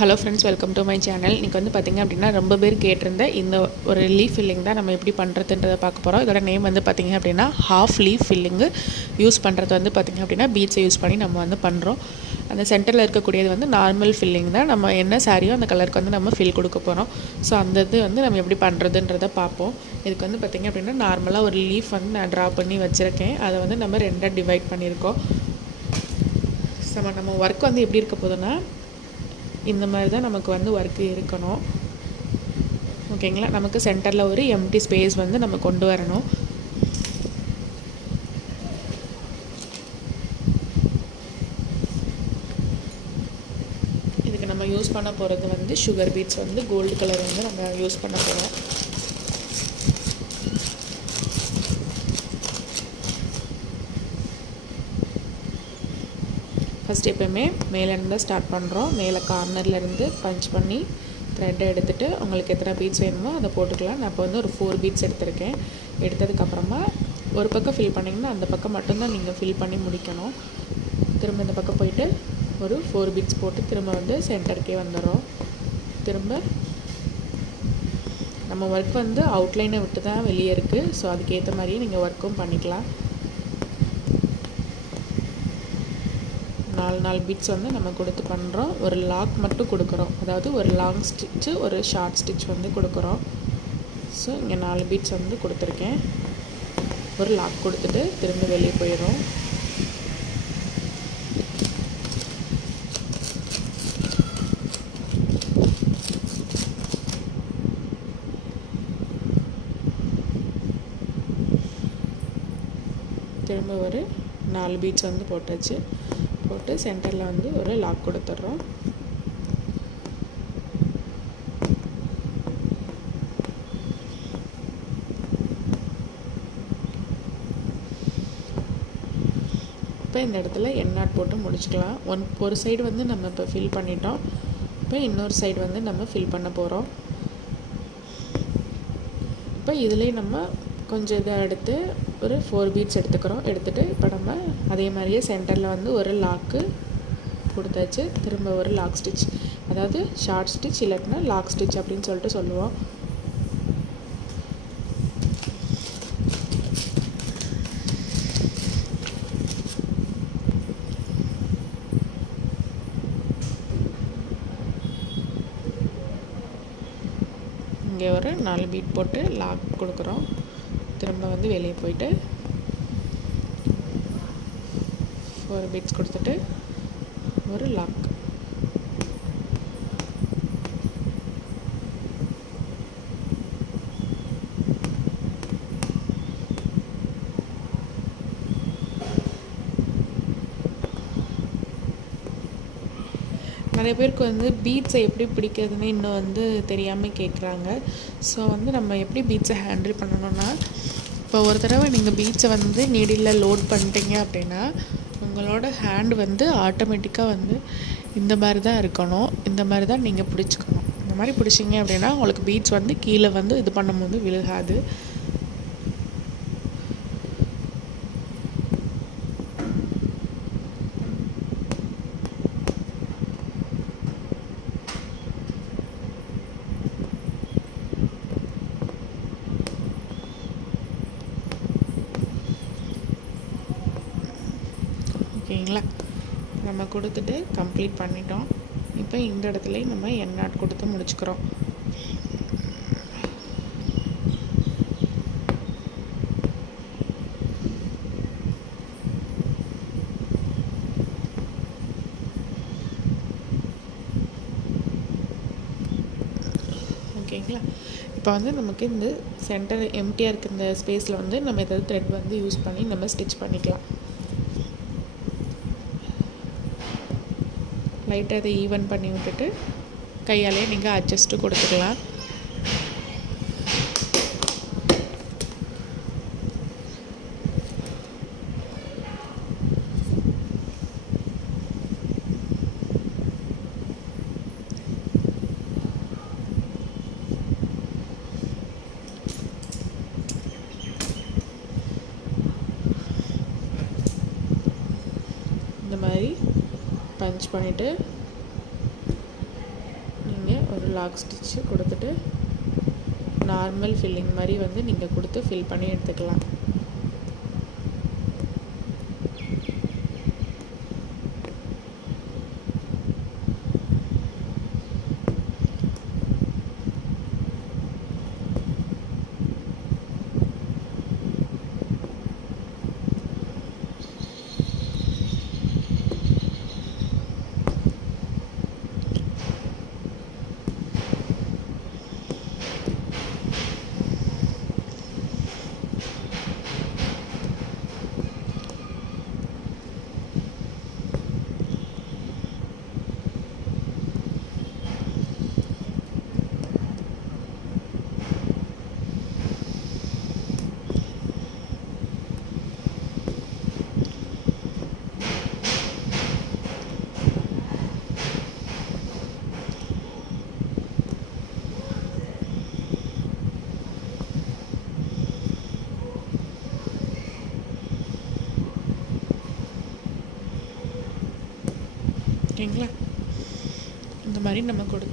Hello friends, welcome to my channel. இன்றைக்கி வந்து பார்த்திங்க அப்படின்னா ரொம்ப பேர் கேட்டிருந்த இந்த ஒரு லீஃப் ஃபில்லிங் தான் நம்ம எப்படி பண்ணுறதுன்றதை பார்க்க போகிறோம். இதோட நேம் வந்து பார்த்திங்க அப்படின்னா ஹாஃப் லீஃப் ஃபில்லிங்கு. யூஸ் பண்ணுறது வந்து பார்த்திங்க அப்படின்னா பீட்ஸை யூஸ் பண்ணி நம்ம வந்து பண்ணுறோம். அந்த சென்டரில் இருக்கக்கூடியது வந்து நார்மல் ஃபில்லிங் தான். நம்ம என்ன சாரியோ அந்த கலருக்கு வந்து நம்ம ஃபில் கொடுக்க போகிறோம். ஸோ அந்த இது வந்து நம்ம எப்படி பண்ணுறதுன்றதை பார்ப்போம். இதுக்கு வந்து பார்த்திங்க அப்படின்னா நார்மலாக ஒரு லீஃப் வந்து நான் ட்ரா பண்ணி வச்சுருக்கேன். அதை வந்து நம்ம ரெண்டாக டிவைட் பண்ணியிருக்கோம். ஸோ நம்ம ஒர்க் வந்து எப்படி இருக்க போதுன்னா, இந்த மாதிரி தான் நமக்கு வந்து ஒர்க்கு இருக்கணும். ஓகேங்களா? நமக்கு சென்டரில் ஒரு எம்டி ஸ்பேஸ் வந்து நம்ம கொண்டு வரணும். இதுக்கு நம்ம யூஸ் பண்ண போகிறது வந்து சுகர் பீட்ஸ் வந்து கோல்டு கலர் வந்து நம்ம யூஸ் பண்ண போகிறோம். ஃபஸ்ட் எப்போயுமே மேலேருந்து தான் ஸ்டார்ட் பண்ணுறோம். மேலே கார்னர்லேருந்து பஞ்ச் பண்ணி த்ரெட்டை எடுத்துகிட்டு உங்களுக்கு எத்தனை பீட்ஸ் வேணுமோ அதை போட்டுக்கலாம். நான் இப்போ வந்து ஒரு 4 பீட்ஸ் எடுத்திருக்கேன். எடுத்ததுக்கப்புறமா ஒரு பக்கம் ஃபில் பண்ணிங்கன்னா அந்த பக்கம் மட்டும்தான் நீங்கள் ஃபில் பண்ணி முடிக்கணும். திரும்ப இந்த பக்கம் போயிட்டு ஒரு 4 பீட்ஸ் போட்டு திரும்ப வந்து சென்டருக்கே வந்துடும். திரும்ப நம்ம ஒர்க் வந்து அவுட்லைனை விட்டு தான் வெளியே இருக்குது. ஸோ அதுக்கேற்ற மாதிரியே நீங்கள் ஒர்க்கும் பண்ணிக்கலாம். 4 பீட்ஸ் வந்து நம்ம கொடுத்து பண்ணுறோம். ஒரு லாக் மட்டும் கொடுக்குறோம். அதாவது ஒரு லாங் ஸ்டிச்சு, ஒரு ஷார்ட் ஸ்டிச் வந்து கொடுக்குறோம். ஸோ இங்கே 4 பீட்ஸ் வந்து கொடுத்துருக்கேன். ஒரு லாக் கொடுத்துட்டு திரும்ப வெளியே போயிடும். திரும்ப ஒரு 4 பீட்ஸ் வந்து போட்டாச்சு. போட்டு சென்டரில் வந்து ஒரு லாக் கொடுத்துட்றோம். இப்போ இந்த இடத்துல எண்ணாட் போட்டு முடிச்சுக்கலாம். ஒரு சைடு வந்து நம்ம இப்போ ஃபில் பண்ணிட்டோம். இப்போ இன்னொரு சைடு வந்து நம்ம ஃபில் பண்ண போகிறோம். இப்போ இதிலே நம்ம கொஞ்சம் இதை எடுத்து ஒரு 4 பீட்ஸ் எடுத்துக்கிறோம். எடுத்துகிட்டு இப்போ நம்ம அதே மாதிரியே சென்டரில் வந்து ஒரு லாக்கு கொடுத்தாச்சு. திரும்ப ஒரு லாக் ஸ்டிச், அதாவது ஷார்ட் ஸ்டிச் இல்லாட்டினா லாக் ஸ்டிச் அப்படின்னு சொல்லிட்டு சொல்லுவோம். இங்கே ஒரு 4 பீட் போட்டு லாக் கொடுக்குறோம். திரும்ப வந்து வெளியே போயிட்டு 4 பீட்ஸ் கொடுத்துட்டு ஒரு லாக். நிறைய பேருக்கு வந்து பீட்ஸை எப்படி பிடிக்கிறதுன்னு இன்னும் வந்து தெரியாமல் கேட்குறாங்க. ஸோ வந்து நம்ம எப்படி பீட்ஸை ஹேண்டில் பண்ணணும்னா, இப்போ ஒரு தடவை நீங்கள் பீட்ஸை வந்து நீடில் லோட் பண்ணிட்டீங்க அப்படின்னா உங்களோட ஹேண்ட் வந்து ஆட்டோமேட்டிக்காக வந்து இந்த மாதிரி தான் இருக்கணும். இந்த மாதிரி தான் நீங்கள் பிடிச்சிக்கணும். இந்த மாதிரி பிடிச்சிங்க அப்படின்னா உங்களுக்கு பீட்ஸ் வந்து கீழே வந்து இது பண்ணும்போது விழுகாது. ஓகேங்களா? நம்ம கொடுத்துட்டு கம்ப்ளீட் பண்ணிட்டோம். இப்போ இந்த இடத்துலையும் நம்ம எண்ணாட் கொடுத்து முடிச்சுக்கிறோம். ஓகேங்களா? இப்போ வந்து நமக்கு இந்த சென்டர் எம்டியாக இருக்க இந்த ஸ்பேஸில் வந்து நம்ம ஏதாவது த்ரெட் வந்து யூஸ் பண்ணி நம்ம ஸ்டிச் பண்ணிக்கலாம். லைட்டாக அதை ஈவன் பண்ணி விட்டுட்டு கையாலே நீங்கள் அட்ஜஸ்ட்டு கொடுத்துக்கலாம். இந்த மாதிரி பஞ்ச் பண்ணிவிட்டு ஒரு லாக் ஸ்டிச்சு கொடுத்துட்டு நார்மல் ஃபில்லிங் மாதிரி வந்து நீங்கள் கொடுத்து ஃபில் பண்ணி எடுத்துக்கலாம். ஓகேங்களா? இந்த மாதிரி நம்ம கொடுத்துக்கலாம்.